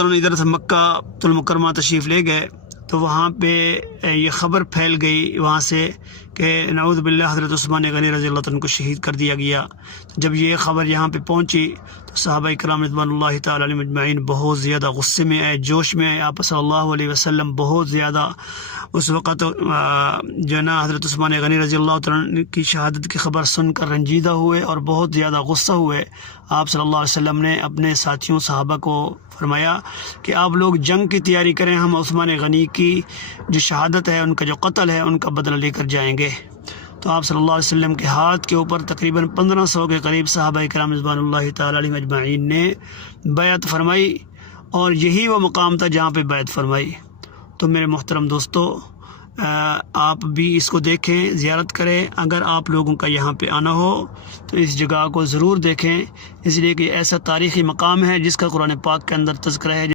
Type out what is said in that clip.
ادھر سے مکہ المکرمہ تشریف لے گئے تو وہاں پہ یہ خبر پھیل گئی وہاں سے کہ نعوذ باللہ حضرت عثمان غنی رضی اللہ عنہ کو شہید کر دیا گیا۔ جب یہ خبر یہاں پہ پہنچی تو صحابہ کرام رضوان اللہ تعالی علیہم اجمعین بہت زیادہ غصے میں آئے، جوش میں آئے۔ آپ صلی اللہ علیہ وسلم بہت زیادہ اس وقت جو ہے نا حضرت عثمان غنی رضی اللہ عنہ کی شہادت کی خبر سن کر رنجیدہ ہوئے اور بہت زیادہ غصہ ہوئے۔ آپ صلی اللہ علیہ وسلم نے اپنے ساتھیوں صحابہ کو فرمایا کہ آپ لوگ جنگ کی تیاری کریں، ہم عثمان غنی کی جو شہادت ہے، ان کا جو قتل ہے، ان کا بدلہ لے کر جائیں گے۔ تو آپ صلی اللہ علیہ وسلم کے ہاتھ کے اوپر تقریباً 1500 کے قریب صحابہ کرام رضوان اللہ تعالی علیہم اجمعین نے بیعت فرمائی، اور یہی وہ مقام تھا جہاں پہ بیعت فرمائی۔ تو میرے محترم دوستو، آپ بھی اس کو دیکھیں، زیارت کریں۔ اگر آپ لوگوں کا یہاں پہ آنا ہو تو اس جگہ کو ضرور دیکھیں، اس لیے کہ ایسا تاریخی مقام ہے جس کا قرآن پاک کے اندر تذکرہ ہے۔